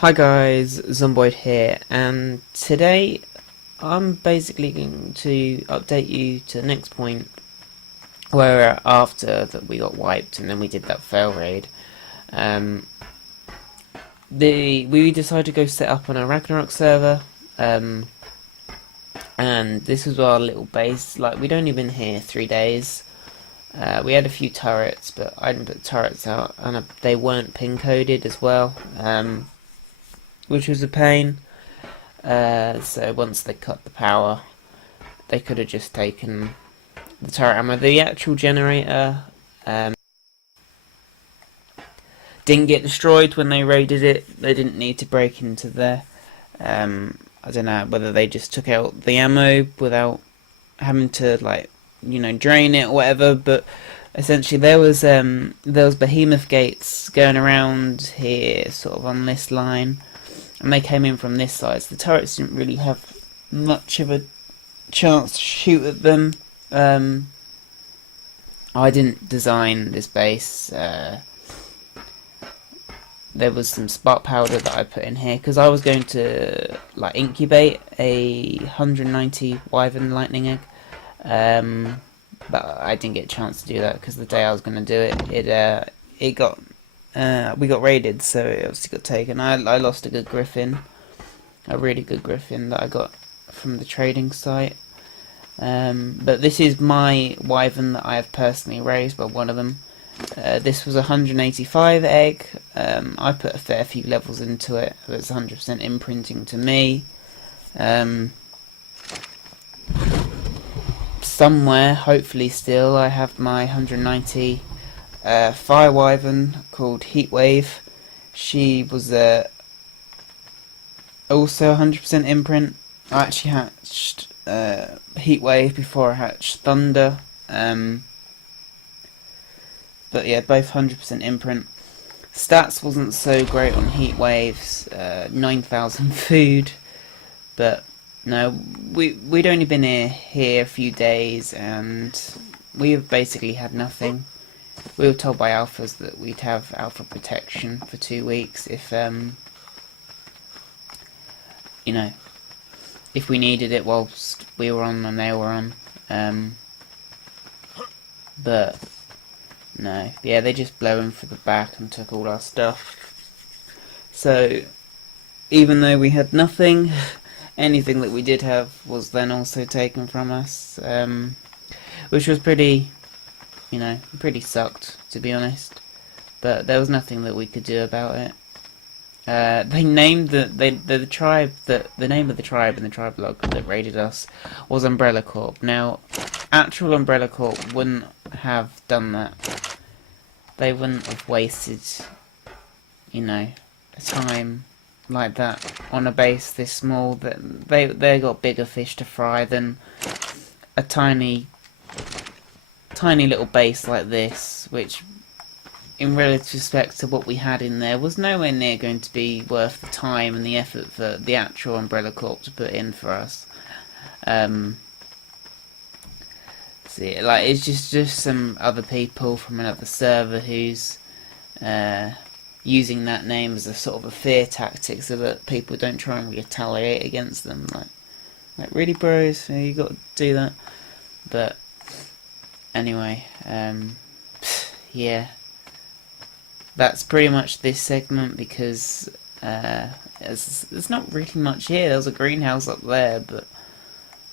Hi guys, Zomboid here, and today I'm basically going to update you to the next point where after that we got wiped and then we did that fail raid. Um, we decided to go set up on a Ragnarok server, and this was our little base. Like, we'd only been here 3 days. We had a few turrets, but I didn't put turrets out, and they weren't pin coded as well, which was a pain. So once they cut the power, they could have just taken the turret ammo. The actual generator didn't get destroyed when they raided it. They didn't need to break into there. I don't know whether they just took out the ammo without having to, like, drain it or whatever. But essentially, there was behemoth gates going around here, sort of on this line, and they came in from this side. So the turrets didn't really have much of a chance to shoot at them. I didn't design this base. There was some spark powder that I put in here because I was going to incubate a 190 Wyvern lightning egg, but I didn't get a chance to do that because the day I was going to do it, we got raided, so it obviously got taken. I lost a good griffin, a really good griffin that I got from the trading site. But this is my wyvern that I have personally raised, but one of them. This was a 185 egg. I put a fair few levels into it. It was 100% imprinting to me. Somewhere, hopefully still, I have my 190 fire wyvern called Heatwave. She was also 100% imprint. I actually hatched Heatwave before I hatched Thunder. But yeah, both 100% imprint. Stats wasn't so great on Heatwaves, 9,000 food, but no, we'd only been here a few days, and we've basically had nothing. We were told by alphas that we'd have alpha protection for 2 weeks if if we needed it whilst we were on and they were on. But no, yeah, they just blew in for the back and took all our stuff. So even though we had nothing, anything that we did have was then also taken from us, which was pretty sucked, to be honest. But there was nothing that we could do about it. They named the tribe that the name of the tribe in the tribe log that raided us was Umbrella Corp. Now, actual Umbrella Corp wouldn't have done that. They wouldn't have wasted, time like that on a base this small. That they got bigger fish to fry than a tiny little base like this, which, in relative respect to what we had in there, was nowhere near going to be worth the time and the effort for the actual Umbrella Corp to put in for us. It's just some other people from another server who's using that name as a sort of a fear tactic so that people don't try and retaliate against them. Like really, bros, you got to do that. But anyway, yeah, that's pretty much this segment because there's not really much here. There was a greenhouse up there, but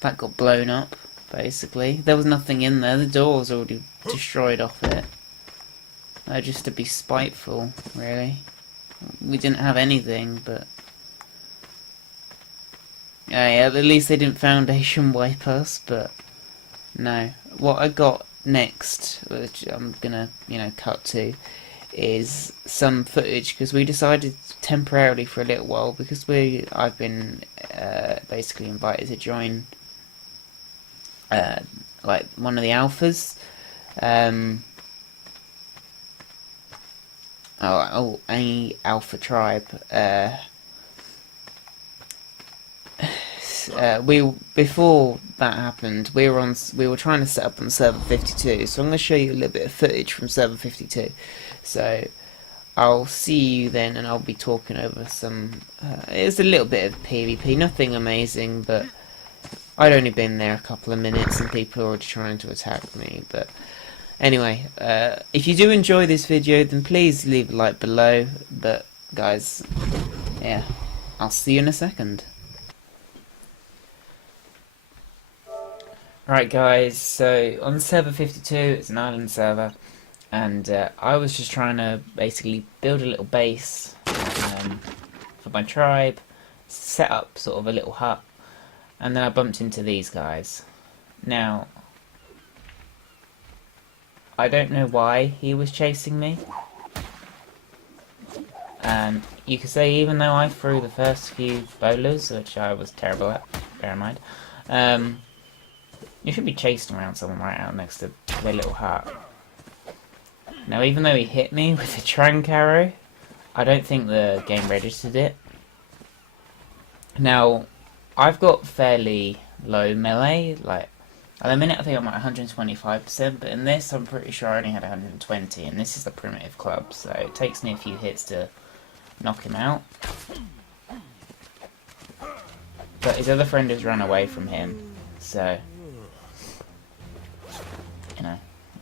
that got blown up. Basically, there was nothing in there. The door was already destroyed off it. Just to be spiteful, really. We didn't have anything, but yeah, at least they didn't foundation wipe us. But no, what I got next, which I'm gonna cut to, is some footage because we decided temporarily for a little while because I've been basically invited to join one of the alphas. Any alpha tribe. Before that happened, we were trying to set up on server 52. So I'm going to show you a little bit of footage from server 52. So I'll see you then, and I'll be talking over some. It's a little bit of PvP, nothing amazing, but I'd only been there a couple of minutes and people are already trying to attack me. But anyway, if you do enjoy this video, then please leave a like below. But guys, yeah, I'll see you in a second. Alright guys, so on server 52, it's an island server, and I was just trying to basically build a little base for my tribe, set up sort of a little hut, and then I bumped into these guys. Now, I don't know why he was chasing me. You could say even though I threw the first few bowlers, which I was terrible at, bear in mind, you should be chasing around someone right out next to their little hut. Now, even though he hit me with a trank arrow, I don't think the game registered it. Now, I've got fairly low melee, like, at the minute I think I'm at 125%, but in this I'm pretty sure I only had 120, and this is the primitive club, so it takes me a few hits to knock him out. But his other friend has run away from him, so, you know,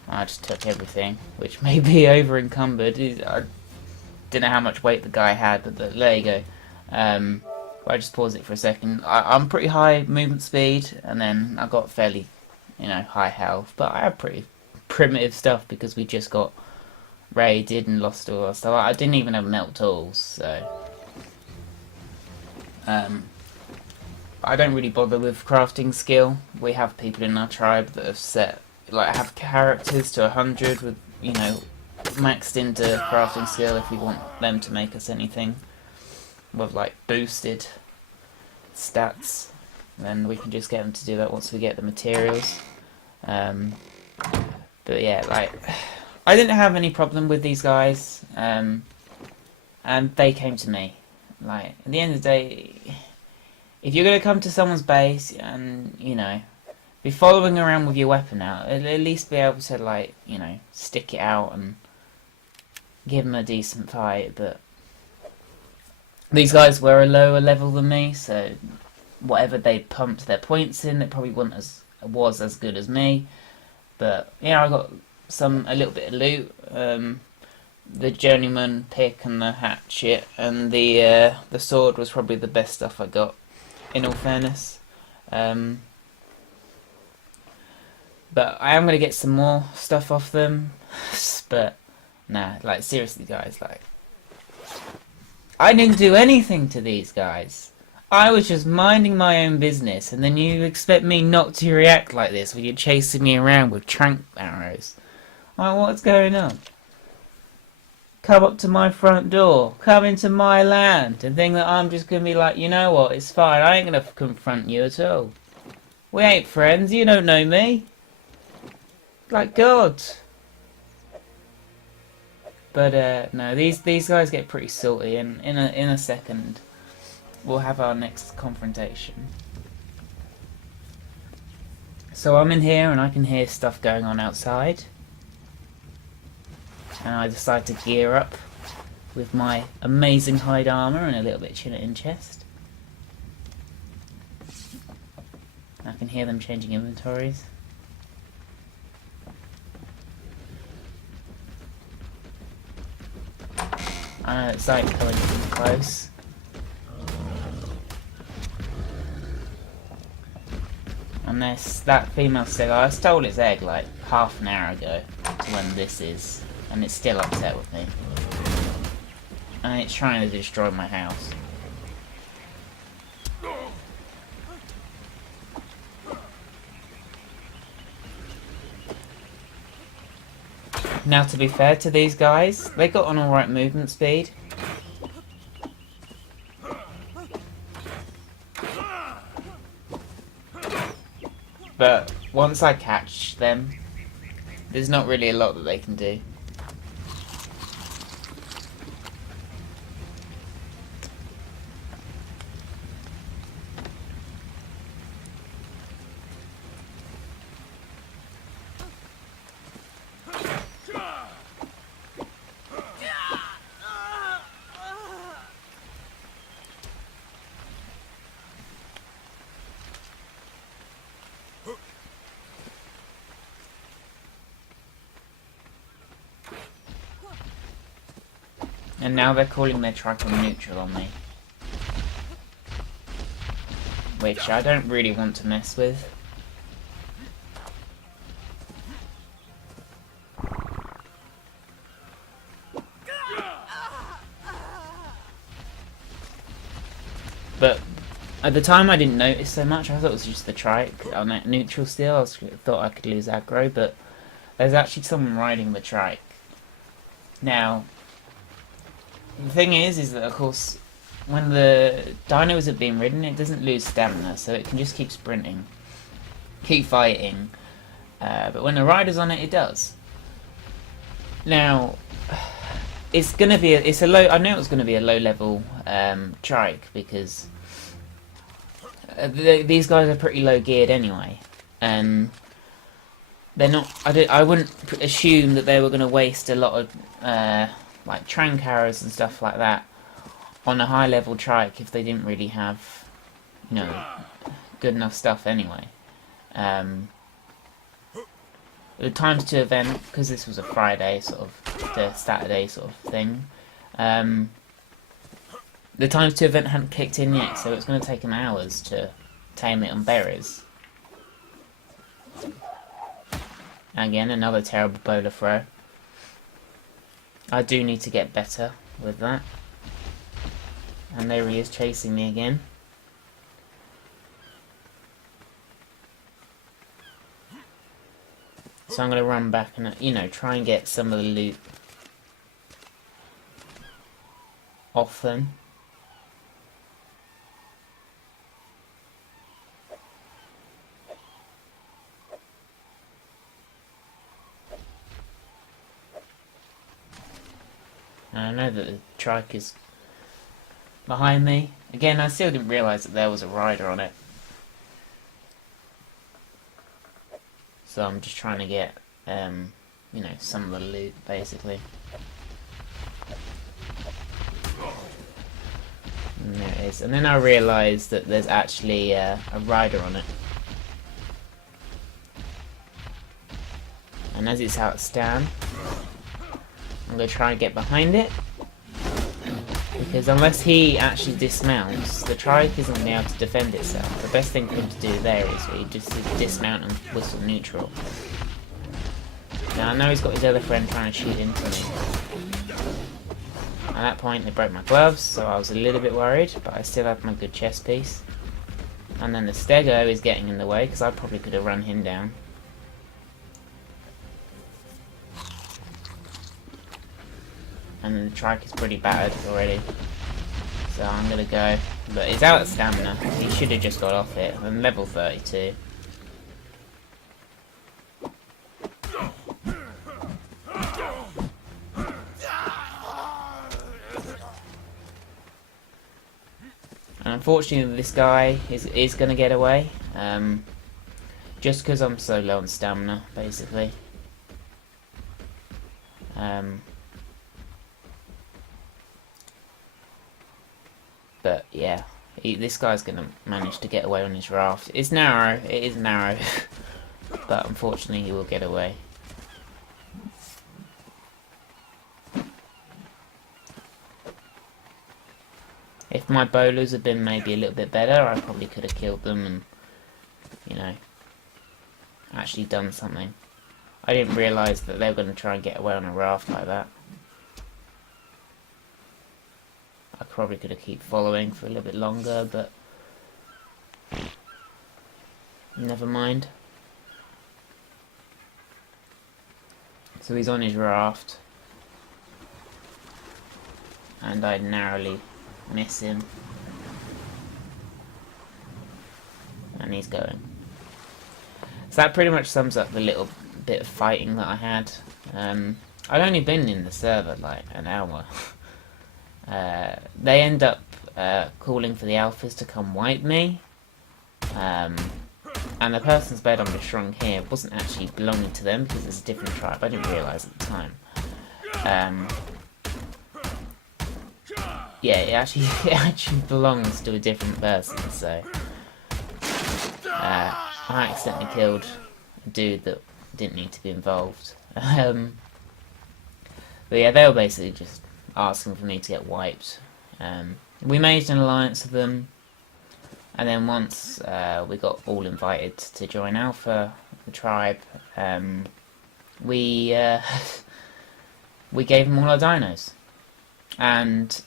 I just took everything, which may be over encumbered. I don't know how much weight the guy had, but there you go. But I just pause it for a second. I'm pretty high movement speed, and then I got fairly, you know, high health. But I have pretty primitive stuff because we just got raided and lost all our stuff. I didn't even have melt tools, so I don't really bother with crafting skill. We have people in our tribe that have set, like, have characters to 100 with, you know, maxed into crafting skill if we want them to make us anything with, like, boosted stats. Then we can just get them to do that once we get the materials. But yeah, like, I didn't have any problem with these guys, and they came to me. Like, at the end of the day, if you're going to come to someone's base and, you know, be following around with your weapon out, at least be able to, like, you know, stick it out and give them a decent fight. But these guys were a lower level than me, so whatever they pumped their points in, it probably was as good as me. But yeah, I got a little bit of loot, the journeyman pick and the hatchet, and the sword was probably the best stuff I got, in all fairness. But I am going to get some more stuff off them. But, nah, like, seriously, guys, like, I didn't do anything to these guys. I was just minding my own business, and then you expect me not to react like this when you're chasing me around with trank arrows. Like, what's going on? Come up to my front door, come into my land, and think that I'm just going to be like, you know what, it's fine, I ain't going to confront you at all. We ain't friends, you don't know me. Like God. But no, these guys get pretty salty, and in a second we'll have our next confrontation. So I'm in here and I can hear stuff going on outside, and I decide to gear up with my amazing hide armor and a little bit chin in chest. I can hear them changing inventories. I know it's like coming from close. And that female still, I stole its egg like half an hour ago to when this is, and it's still upset with me. And it's trying to destroy my house. Now, to be fair to these guys, they got an alright movement speed. But once I catch them, there's not really a lot that they can do. And now they're calling their trike on neutral on me. Which I don't really want to mess with. But at the time I didn't notice so much. I thought it was just the trike on that neutral still. I thought I could lose aggro, but there's actually someone riding the trike. Now, the thing is that of course, when the dinos are being ridden, it doesn't lose stamina, so it can just keep sprinting, keep fighting. But when the rider's on it, it does. Now, it's gonna be it's a low. I know it's gonna be a low level trike because these guys are pretty low geared anyway, and they're not. I wouldn't assume that they were gonna waste a lot of like trank arrows and stuff like that on a high level trike if they didn't really have, you know, good enough stuff anyway. The times to event, because this was a Friday sort of to Saturday sort of thing, the times to event hadn't kicked in yet, so it's going to take them hours to tame it on berries. Again, another terrible bowler throw. I do need to get better with that. And there he is chasing me again. So I'm going to run back and, you know, try and get some of the loot off them. And I know that the trike is behind me. Again, I still didn't realise that there was a rider on it. So I'm just trying to get, you know, some of the loot, basically. And there it is. And then I realised that there's actually a rider on it. And as it's outstand, I'm going to try and get behind it. Because unless he actually dismounts, the trike isn't going to be able to defend itself. The best thing for him to do there is he just dismount and whistle neutral. Now I know he's got his other friend trying to shoot into me. At that point they broke my gloves, so I was a little bit worried, but I still had my good chest piece. And then the stego is getting in the way, because I probably could have run him down. And the trike is pretty battered already. So I'm gonna go. But he's out of stamina. He should have just got off it. I'm level 32. And unfortunately this guy is gonna get away. Just because I'm so low on stamina, basically. But yeah, this guy's going to manage to get away on his raft. It's narrow, it is narrow, but unfortunately he will get away. If my bowlers had been maybe a little bit better, I probably could have killed them and, you know, actually done something. I didn't realise that they were going to try and get away on a raft like that. I probably could have kept following for a little bit longer, but never mind. So he's on his raft, and I narrowly miss him, and he's going. So that pretty much sums up the little bit of fighting that I had. I'd only been in the server like an hour. They end up calling for the alphas to come wipe me, and the person's bed I'm destroying here wasn't actually belonging to them because it's a different tribe. I didn't realise at the time. Yeah, it actually belongs to a different person. So I accidentally killed a dude that didn't need to be involved. But yeah, they were basically just asking for me to get wiped. We made an alliance with them, and then once we got all invited to join Alpha, the tribe, we we gave them all our dinos, and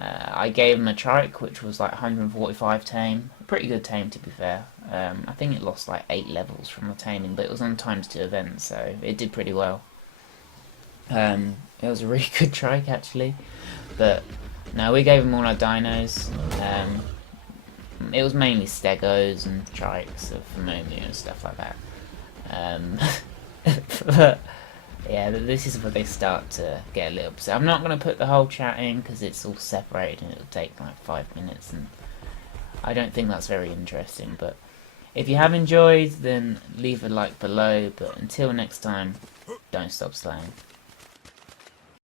I gave them a trike, which was like 145 tame, a pretty good tame to be fair. I think it lost like 8 levels from the taming, but it was on ×2 event, so it did pretty well. It was a really good trike actually, but no, we gave them all our dinos. It was mainly stegos and trikes of Fumomu and stuff like that. But yeah, this is where they start to get a little upset. I'm not going to put the whole chat in because it's all separated and it'll take like 5 minutes, and I don't think that's very interesting. But if you have enjoyed, then leave a like below. But until next time, don't stop slaying.